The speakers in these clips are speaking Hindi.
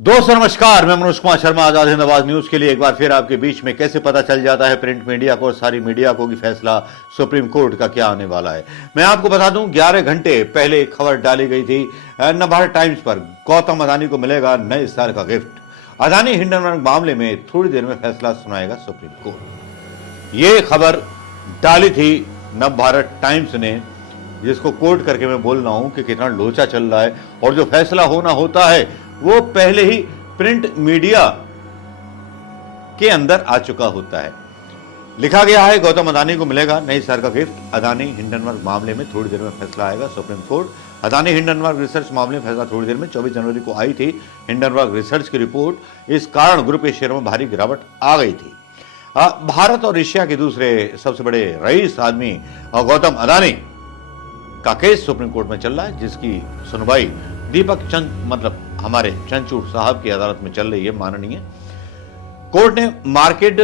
दोस्तों नमस्कार, मैं मनोज कुमार शर्मा आजाद हिंद आवाज न्यूज के लिए एक बार फिर आपके बीच में। कैसे पता चल जाता है प्रिंट मीडिया को और सारी मीडिया को कि फैसला सुप्रीम कोर्ट का क्या आने वाला है। मैं आपको बता दूं 11 घंटे पहले एक खबर डाली गई थी नवभारत टाइम्स पर। गौतम अदानी को मिलेगा नए साल का गिफ्ट। अदानी हिंडनबर्ग मामले में थोड़ी देर में फैसला सुनाएगा सुप्रीम कोर्ट। ये खबर डाली थी नवभारत टाइम्स ने, जिसको कोट करके मैं बोल रहा हूं कि कितना लोचा चल रहा है और जो फैसला होना होता है वो पहले ही प्रिंट मीडिया के अंदर आ चुका होता है। लिखा गया है गौतम अदानी को मिलेगा नई साल का गिफ्ट। अदानी हिंडनबर्ग मामले में थोड़ी देर में फैसला आएगा supreme court. Adani Hindenburg research मामले में फैसला थोड़ी देर में 24 जनवरी को आई थी हिंडनबर्ग रिसर्च की रिपोर्ट। इस कारण ग्रुप के शेयरों में भारी गिरावट आ गई थी। भारत और एशिया के दूसरे सबसे बड़े रईस आदमी गौतम अदानी का केस सुप्रीम कोर्ट में चल रहा है, जिसकी सुनवाई दीपक चंद मतलब हमारे चंद्रचूड़ साहब की अदालत में चल रही है। माननीय कोर्ट ने मार्केट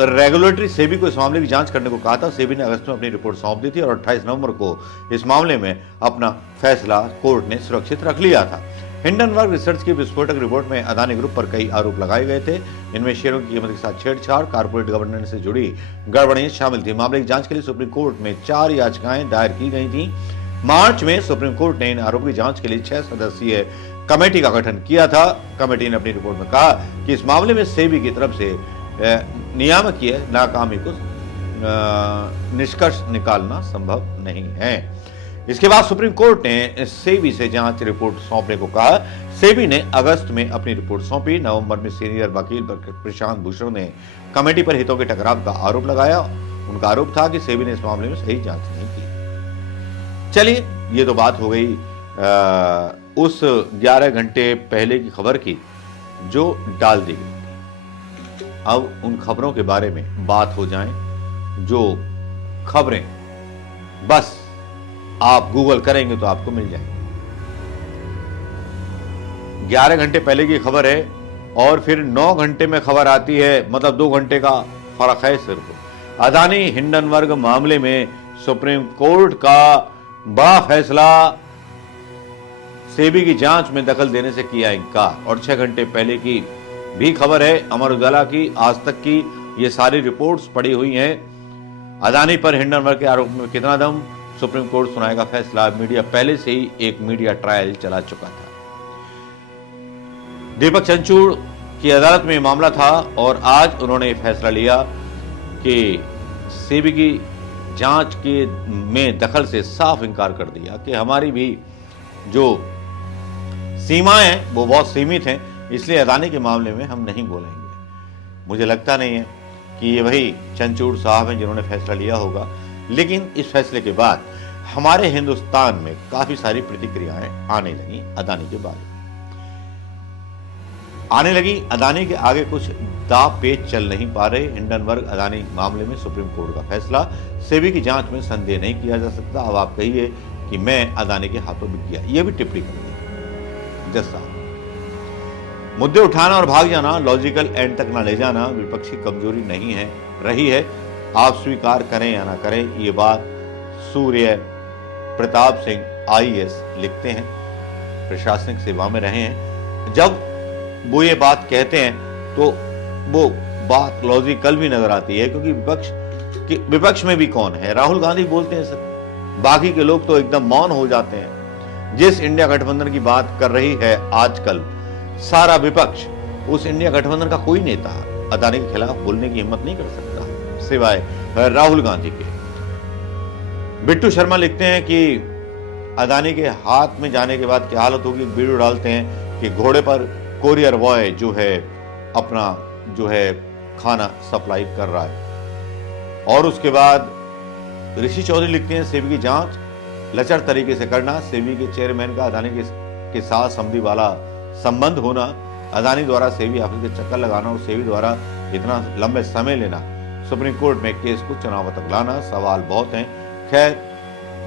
रेगुलेटरी सेबी को इस मामले की जांच करने को कहा था। सेबी ने अगस्त में अपनी रिपोर्ट सौंप दी थी और 28 नवंबर को इस मामले में अपना फैसला कोर्ट ने सुरक्षित रख लिया था। हिंडनबर्ग रिसर्च की विस्फोटक रिपोर्ट में अदानी ग्रुप पर कई आरोप लगाए गए थे। इनमें शेयरों की कीमत के साथ छेड़छाड़, कारपोरेट गवर्नेंस से जुड़ी गड़बड़ियां शामिल थी। मामले की जांच के लिए सुप्रीम कोर्ट में 4 याचिकाएं दायर की गई थी। मार्च में सुप्रीम कोर्ट ने इन आरोपों की जांच के लिए 6 सदस्यीय कमेटी का गठन किया था। कमेटी ने अपनी रिपोर्ट में कहा कि इस मामले में सेबी की तरफ से नियामकीय नाकामी को निष्कर्ष निकालना संभव नहीं है। इसके बाद सुप्रीम कोर्ट ने सेबी से जांच रिपोर्ट सौंपने को कहा। सेबी ने अगस्त में अपनी रिपोर्ट सौंपी। नवंबर में सीनियर वकील प्रशांत भूषण ने कमेटी पर हितों के टकराव का आरोप लगाया। उनका आरोप था कि सेबी ने इस मामले में सही जांच नहीं की। चलिए, ये तो बात हो गई उस 11 घंटे पहले की खबर की जो डाल दी गई। अब उन खबरों के बारे में बात हो जाए जो खबरें बस आप गूगल करेंगे तो आपको मिल जाएंगे। 11 घंटे पहले की खबर है और फिर 9 घंटे में खबर आती है, मतलब 2 घंटे का फर्क है सिर्फ। अदानी हिंडनबर्ग मामले में सुप्रीम कोर्ट का बड़ा फैसला, सेबी की जांच में दखल देने से किया इनकार। और 6 घंटे पहले की भी खबर है, अमर उजाला की, आज तक की, ये सारी रिपोर्ट्स पड़ी हुई हैं। अदानी पर हिंडनबर्ग के आरोप में कितना दम, सुप्रीम कोर्ट सुनाएगा फैसला। मीडिया पहले से ही एक मीडिया ट्रायल चला चुका था। दीपक चंद्रचूड़ की अदालत में मामला था और आज उन्होंने फैसला लिया कि सेबी की जांच के में दखल से साफ इनकार कर दिया कि हमारी भी जो सीमाएं हैं वो बहुत सीमित हैं, इसलिए अदानी के मामले में हम नहीं बोलेंगे। मुझे लगता नहीं है कि ये वही चंद्रचूड़ साहब हैं जिन्होंने फैसला लिया होगा, लेकिन इस फैसले के बाद हमारे हिंदुस्तान में काफी सारी प्रतिक्रियाएं आने लगी। अदानी के बारे में आने लगी। अदानी के आगे कुछ दाव पेच चल नहीं पा रहे। हिंडनबर्ग अदानी मामले में सुप्रीम कोर्ट का फैसला, सेबी की जांच में संदेह नहीं किया जा सकता। अब आप कहिए कि मैं अदानी के हाथों बिक गया, यह भी टिप्पणी कर दी। जैसा मुद्दे उठाना और भाग जाना, लॉजिकल एंड तक ना ले जाना विपक्ष की कमजोरी नहीं है, रही है। आप स्वीकार करें या ना करें, ये बात सूर्य प्रताप सिंह IAS लिखते हैं, प्रशासनिक सेवा में रहे हैं। जब वो ये बात कहते हैं तो वो बात लॉजिकल भी नजर आती है, क्योंकि विपक्ष में भी कौन है? राहुल गांधी बोलते हैं सर, बाकी के लोग तो एकदम मौन हो जाते हैं। जिस इंडिया गठबंधन की बात कर रही है आजकल सारा विपक्ष, उस इंडिया गठबंधन का कोई नेता अदानी के खिलाफ बोलने की हिम्मत नहीं कर सकता सिवाय राहुल गांधी के। बिट्टू शर्मा लिखते हैं कि अदानी के हाथ में जाने के बाद क्या हालत होगी। वीडियो डालते हैं कि घोड़े पर कोरियर बॉय जो है अपना जो है खाना सप्लाई कर रहा है। और उसके बाद ऋषि चौधरी लिखते हैं सेबी की जांच लचर तरीके से करना, सेबी के चेयरमैन का अदानी के साथ समझी वाला संबंध होना, अदानी द्वारा सेबी ऑफिस के चक्कर लगाना और सेबी द्वारा इतना लंबे समय लेना, सुप्रीम कोर्ट में केस को चुनाव तक लाना। सवाल बहुत हैं। खैर,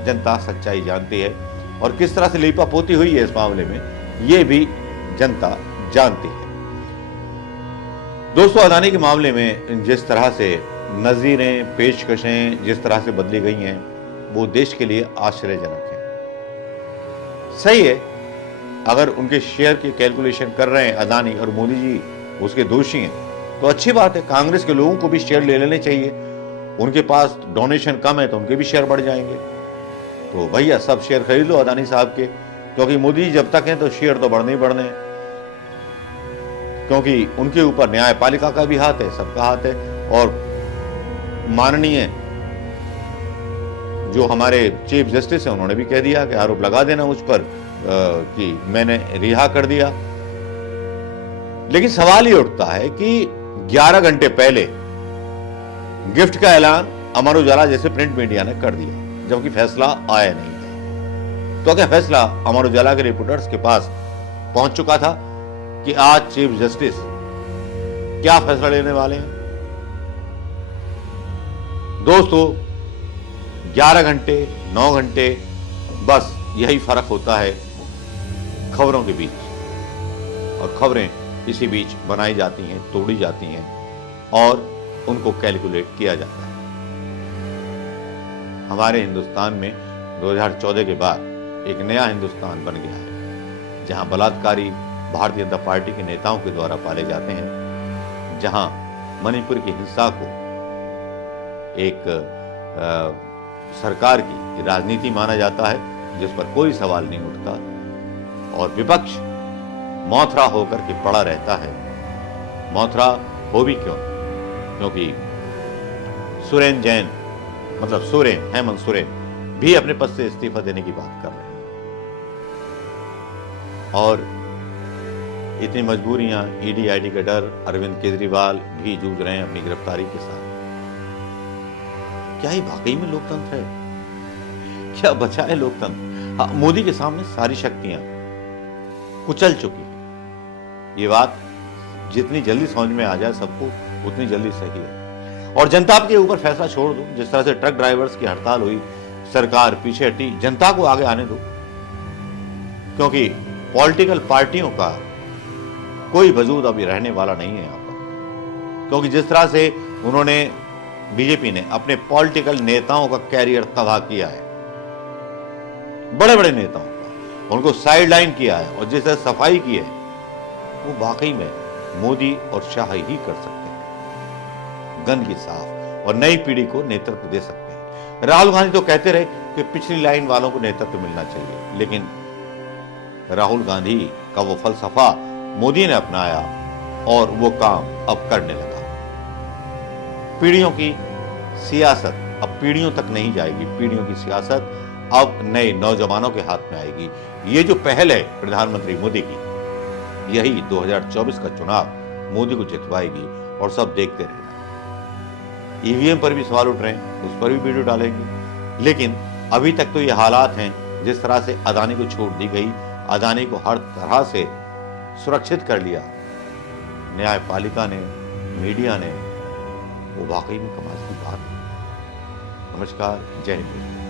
जनता सच्चाई जानती है और किस तरह से लीपापोती हुई है इस मामले में, ये भी जनता जानती है। दोस्तों, अदानी के मामले में जिस तरह से नजीरें, पेशकशें जिस तरह से बदली गई हैं, वो देश के लिए आश्चर्यजनक है। सही है, अगर उनके शेयर की कैलकुलेशन कर रहे हैं अदानी और मोदी जी उसके दोषी हैं, तो अच्छी बात है। कांग्रेस के लोगों को भी शेयर ले लेने चाहिए। उनके पास डोनेशन कम है तो उनके भी शेयर बढ़ जाएंगे। तो भैया सब शेयर खरीद लो अदानी साहब के, क्योंकि मोदी जी जब तक हैं तो शेयर तो बढ़ने ही बढ़ने हैं, क्योंकि उनके ऊपर न्यायपालिका का भी हाथ है, सबका हाथ है। और माननीय जो हमारे चीफ जस्टिस हैं उन्होंने भी कह दिया कि आरोप लगा देना मुझ पर कि मैंने रिहा कर दिया। लेकिन सवाल ये उठता है कि 11 घंटे पहले गिफ्ट का ऐलान अमर उजाला जैसे प्रिंट मीडिया ने कर दिया, जबकि फैसला आया नहीं था। तो क्या फैसला अमर उजाला के रिपोर्टर्स के पास पहुंच चुका था कि आज चीफ जस्टिस क्या फैसला लेने वाले हैं? दोस्तों, 11 घंटे 9 घंटे बस यही फर्क होता है खबरों के बीच, और खबरें इसी बीच बनाई जाती हैं, तोड़ी जाती हैं और उनको कैलकुलेट किया जाता है। हमारे हिंदुस्तान में 2014 के बाद एक नया हिंदुस्तान बन गया है, जहां बलात्कारी भारतीय जनता पार्टी के नेताओं के द्वारा पाले जाते हैं, जहां मणिपुर की हिंसा को एक सरकार की राजनीति माना जाता है, जिस पर कोई सवाल नहीं उठता, और विपक्ष मौथरा होकर के पड़ा रहता है। मौथरा हो भी क्यों? क्योंकि सुरेन जैन, मतलब सोरेन, हेमंत सोरेन भी अपने पद से इस्तीफा देने की बात कर रहे हैं, और इतनी मजबूरियां, ईडी आईडी का डर, अरविंद केजरीवाल भी जूझ रहे हैं अपनी गिरफ्तारी के साथ। क्या ही वाकई में लोकतंत्र है? क्या बचा है लोकतंत्र? हाँ, मोदी के सामने सारी शक्तियां कुचल चुकी है। ये बात जितनी जल्दी समझ में आ जाए सबको, उतनी जल्दी सही है। और जनता के ऊपर फैसला छोड़ दो। जिस तरह से ट्रक ड्राइवर्स की हड़ताल हुई, सरकार पीछे हटी, जनता को आगे आने दो, क्योंकि पॉलिटिकल पार्टियों का कोई वजूद अभी रहने वाला नहीं है यहां पर। क्योंकि जिस तरह से उन्होंने, बीजेपी ने अपने पॉलिटिकल नेताओं का कैरियर तबाह किया है, बड़े बड़े नेताओं का, उनको साइडलाइन किया है, और जिस तरह सफाई की है, वो वाकई में मोदी और शाह ही कर सकते हैं गंदगी साफ, और नई पीढ़ी को नेतृत्व दे सकते हैं। राहुल गांधी तो कहते रहे कि पिछली लाइन वालों को नेतृत्व मिलना चाहिए, लेकिन राहुल गांधी का वो फलसफा मोदी ने अपनाया और वो काम अब करने लगा। पीढ़ियों की सियासत अब पीढ़ियों तक नहीं जाएगी, पीढ़ियों की सियासत अब नए नौजवानों के हाथ में आएगी। ये जो पहल है प्रधानमंत्री मोदी की, यही 2024 का चुनाव मोदी को जितवाएगी, और सब देखते रहना। ईवीएम पर भी सवाल उठ रहे हैं, उस पर भी वीडियो डालेंगे। लेकिन अभी तक तो ये हालात हैं, जिस तरह से अदानी को छोड़ दी गई, अदानी को हर तरह से सुरक्षित कर लिया न्यायपालिका ने, मीडिया ने, वो वाकई में कमाल की बात है। नमस्कार, जय हिंद।